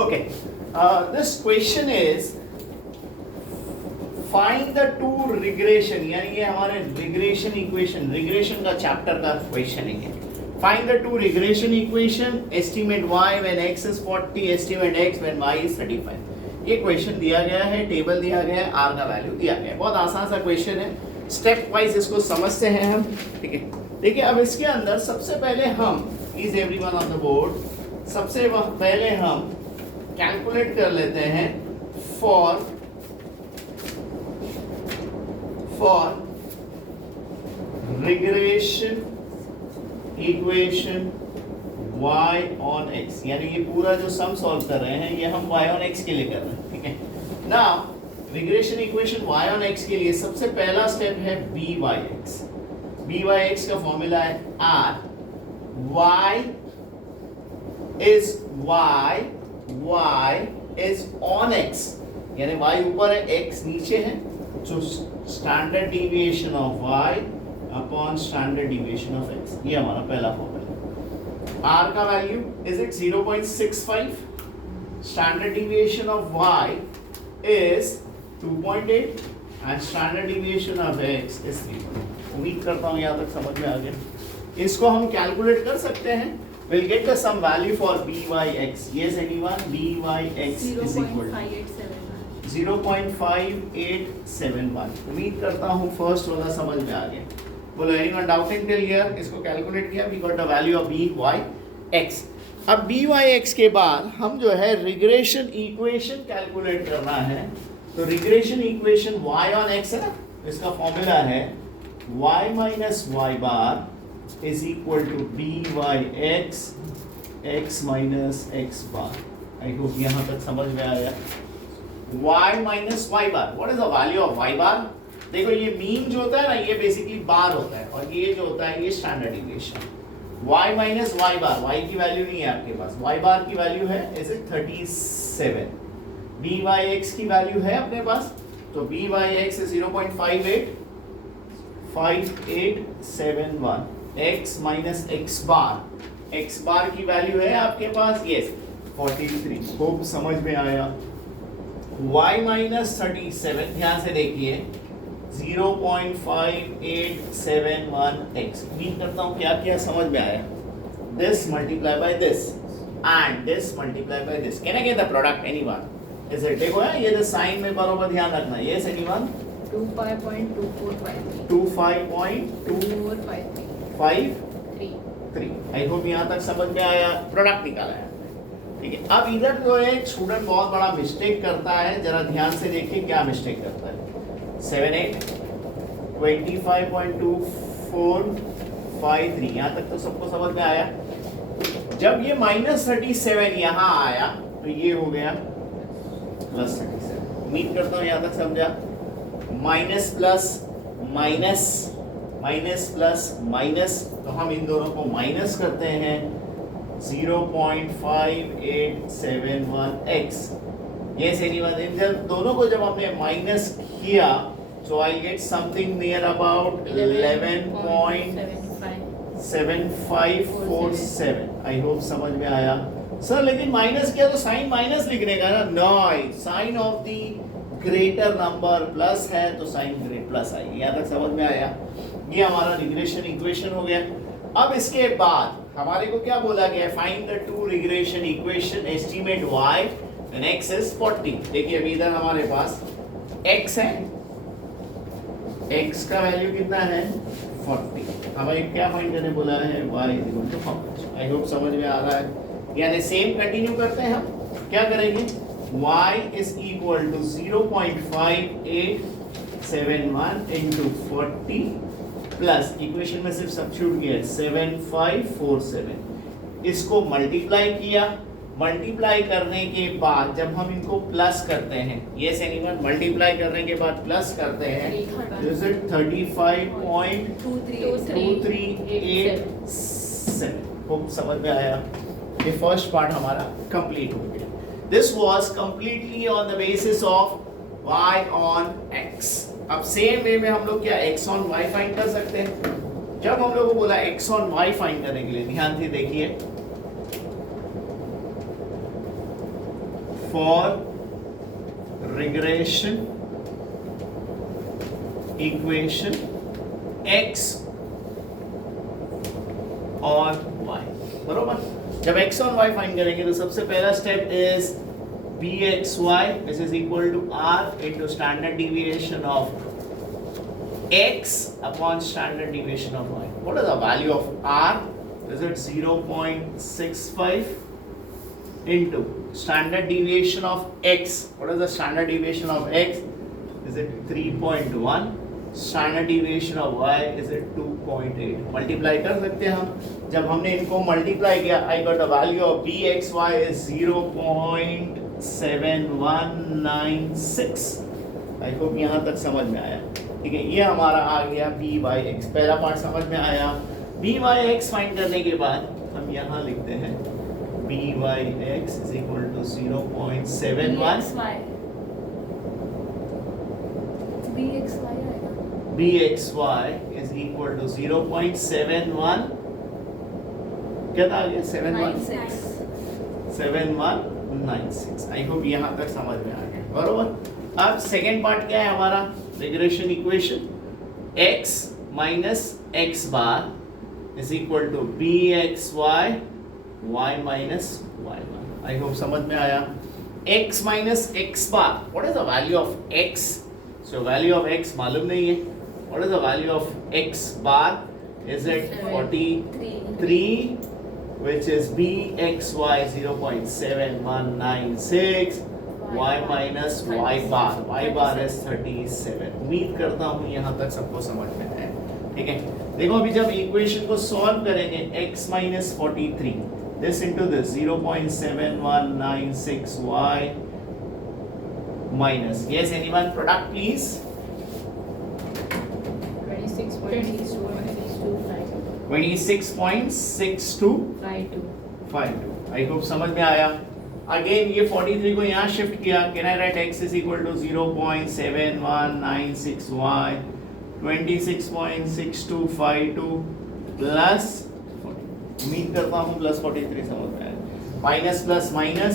Okay, this question is find the two regression, यानी ये हमारे रिग्रेशन इक्वेशन, रिग्रेशन का चैप्टर का क्वेश्चनिंग है. Find the two regression equation, estimate y when x is 40, estimate x when y is 35. ये question दिया गया है, टेबल दिया गया है, r का वैल्यू दिया गया है. बहुत आसान सा क्वेश्चन है, स्टेप वाइज इसको समझते हैं हम. ठीक है, देखिए अब इसके अंदर सबसे पहले हम, is everyone on the board, सबसे पहले हम कैलकुलेट कर लेते हैं for regression equation y on x, यानी ये पूरा जो सम सॉल्व कर रहे हैं ये हम y on x के लिए कर रहे हैं. ठीक है, now regression equation y on x के लिए सबसे पहला स्टेप है byx. byx का फॉर्मूला है r, y is on x, यानी y ऊपर है, x नीचे है, so standard deviation of y upon standard deviation of x, ये हमारा पहला फॉर्मूला. r का value is it 0.65, standard deviation of y is 2.8 and standard deviation of x is 3. उम्मीद करता हूँ यहाँ तक समझ में आ गया. इसको हम कैलकुलेट कर सकते हैं. We'll get the some value for byx. Yes, anyone? byx is equal to 0.5871. उम्मीद करता हूँ फर्स्ट वाला समझ में आ गया. बोलो एनीवन डाउटिंग टिल हियर? इसको कैलकुलेट किया, we got the value of byx. अब byx के बाद हम जो है रिग्रेशन इक्वेशन कैलकुलेट करना है. तो regression equation y on x है ना, इसका फॉर्मूला है y minus y bar is equal to byx x minus x bar. I hope यहाँ तक समझ में आया. y minus y bar, what is the value of y bar? देखो ये मीन जो होता है ना, ये बेसिकली बार होता है, और ये जो होता है ये standard deviation. y minus y bar, y की वैल्यू नहीं है आपके पास, y bar की वैल्यू है इज 37. byx की वैल्यू है अपने पास, तो byx is 0.5871. x minus x bar की वैल्यू है आपके पास, यस 43. होप समझ में आया. y minus 37, ध्यान से देखिए 0.5871x. उम्मीद करता हूँ क्या क्या समझ में आया. this multiply by this and this multiply by this. Can I get the product? Anyone? Is it? देखो है ये साइन में बराबर ध्यान रखना. yes anyone? 25.2453. आई होप यहाँ तक समझ में आया. प्रोडक्ट निकाला है. ठीक है, अब इधर जो है स्टूडेंट बहुत बड़ा मिस्टेक करता है, जरा ध्यान से देखिए क्या मिस्टेक करता है. 78 25.2453, यहाँ तक तो सबको समझ में आया. जब ये -37 यहाँ आया तो ये हो गया +37. उम्मीद करता हूँ यहाँ तक समझा. Minus plus minus minus plus minus, तो हम इन दोनों को माइनस करते हैं. 0.5871x. yes anyone? इन दोनों को जब हमने माइनस किया so I'll get something near about 11.7547. I hope समझ में आया. सर लेकिन माइनस किया तो साइन माइनस लिखने का ना. No, sign of the greater number plus है तो साइन ग्रेट प्लस आएगी. यहाँ तक समझ में आया. ये हमारा रिग्रेशन इक्वेशन हो गया. अब इसके बाद हमारे को क्या बोला गया? Find the two regression equation, estimate y when x is 40. देखिए अभी इधर हमारे पास x है, x का वैल्यू कितना है 40. हमें क्या फाइंड करने बोला है? y is equal to 40. I hope समझ में आ रहा है. यानी सेम कंटिन्यू करते हैं. हम क्या करेंगे? y is equal to 0.5871 into 40 plus equation में सिर्फ सब्स्टिट्यूट किया 7547. इसको मल्टीप्लाई किया. मल्टीप्लाई करने के बाद जब हम इनको प्लस करते हैं, यस एनीवन? मल्टीप्लाई करने के बाद प्लस करते हैं, इज इट 35.2387. खूब समझ में आया. ये फर्स्ट पार्ट हमारा कंप्लीट हो गया. This was completely on the basis of y on x. अब सेम वे में हम लोग क्या x on y फाइंड कर सकते हैं. जब हम लोग को बोला x on y फाइंड करने के लिए, ध्यान से देखिए फॉर रिग्रेशन इक्वेशन x और y, बरोबर। जब x और y फाइंड करेंगे तो सबसे पहला step is bxy this is equal to r into standard deviation of x upon standard deviation of y. What is the value of r? Is it 0.65 into standard deviation of x? What is the standard deviation of x? Is it 3.1? Standard deviation of y is it 2.8? Multiply कर सकते हैं हम। जब हमने इनको multiply किया, I got the value of bxy is 0.7196. I hope यहाँ तक समझ में आया। ठीक है, ये हमारा आ गया बी बाई एक्स, पहला पार्ट समझ में आया। बी बाई एक्स फाइंड करने के बाद हम यहाँ लिखते हैं b by x is equal to 0.71 b x y is equal to 0.71 क्या था आगे 7196। आई होप यहाँ तक समझ में आ गया, बरोबर। अब सेकेंड पार्ट क्या है हमारा, regression equation x minus x bar is equal to b x y y minus y bar. I hope समझ में आया। x minus x bar, what is the value of x? So value of x मालूम नहीं है। What is the value of x bar? Is it 43 which is bxy 0.7196 y minus y bar, y bar is 37। उम्मीद करता हूँ यहाँ तक सबको समझ में आया। ठीक है, देखो अभी जब इक्वेशन को सॉल्व करेंगे x minus 43 this into this 0.7196y minus, yes anyone, product please, 26.6252। I hope समझ में आया। अगेन ये 43 को यहाँ शिफ्ट किया, can I write x is equal to 0.7196y 26.6252 plus, उम्मीद करता हूँ प्लस 43 समझ में आया, minus plus minus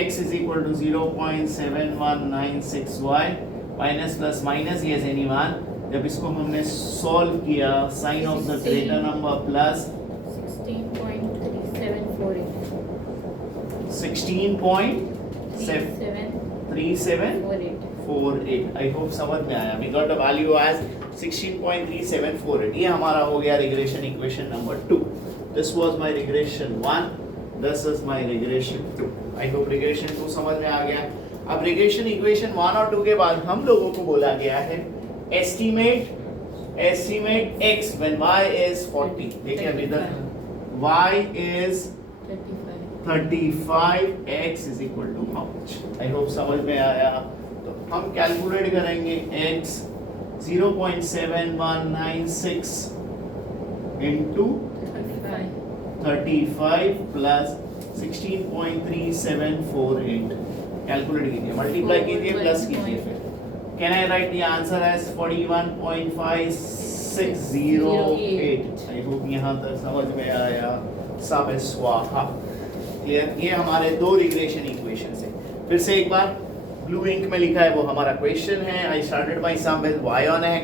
x is equal to 0.7196y minus plus minus, yes anyone. जब इसको हमने सॉल्व किया, sign of the greater number plus 16.3748। I hope समझ में आया। We got the value as 16.3748। ये हमारा हो गया regression equation number 2। This was my regression 1, this is my regression 2। I hope regression 2 समझ में आ गया। अब रिग्रेशन इक्वेशन 1 और 2 के बाद हम लोगों को बोला गया है estimate x when y is 40। देखिए अभी तक y is 35, x is equal to how much? I hope समझ में आया। तो हम कैलकुलेट करेंगे x 0.7196 into 35 plus 16.3748। कैलकुलेट कीजिए, मल्टीप्लाई कीजिए, प्लस कीजिए। फिर Can I write the answer as 41.5608? I hope यहाँ तक समझ में आया। सब स्वाहा। क्लियर? ये हमारे दो रिग्रेशन इक्वेशन है। फिर से एक बार ब्लू इंक में लिखा है वो हमारा क्वेश्चन है। I started by sum with y on x।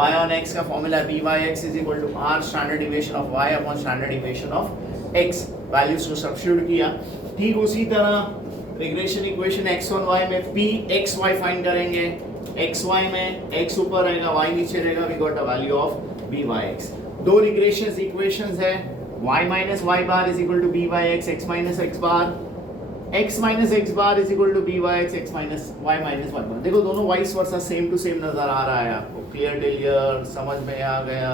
y on x का formula by x is equal to r standard deviation of y upon standard deviation of x। Values को substitute किया। ठीक उसी तरह regression equation x on y में p x y find करेंगे। xy में x ऊपर रहेगा, y नीचे रहेगा। We got the value of by(x)। दो रिग्रेशन इक्वेशंस है, y minus y bar is equal to by(x), x minus x bar, x minus x bar is equal to by(x), x minus y minus y bar। देखो दोनों vice versa same to same नजर आ रहा है आपको। Clear till समझ में आ गया?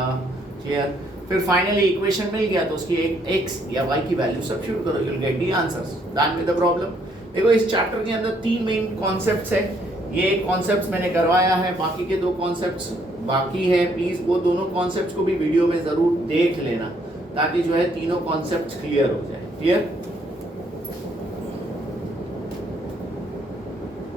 क्लियर। फिर फाइनली इक्वेशन मिल गया तो उसकी एक x या y की वैल्यू सब्स्टिट्यूट करो, you will get the answers. Done with the problem. देखो इस चैप्टर के अंदर 3 मेन कॉन्सेप्ट्स है। ये कॉन्सेप्ट्स मैंने करवाया है, बाकी के 2 कॉन्सेप्ट्स बाकी है। प्लीज वो दोनों कॉन्सेप्ट्स को भी वीडियो में जरूर देख लेना ताकि जो है तीनों कॉन्सेप्ट्स क्लियर हो जाए। क्लियर?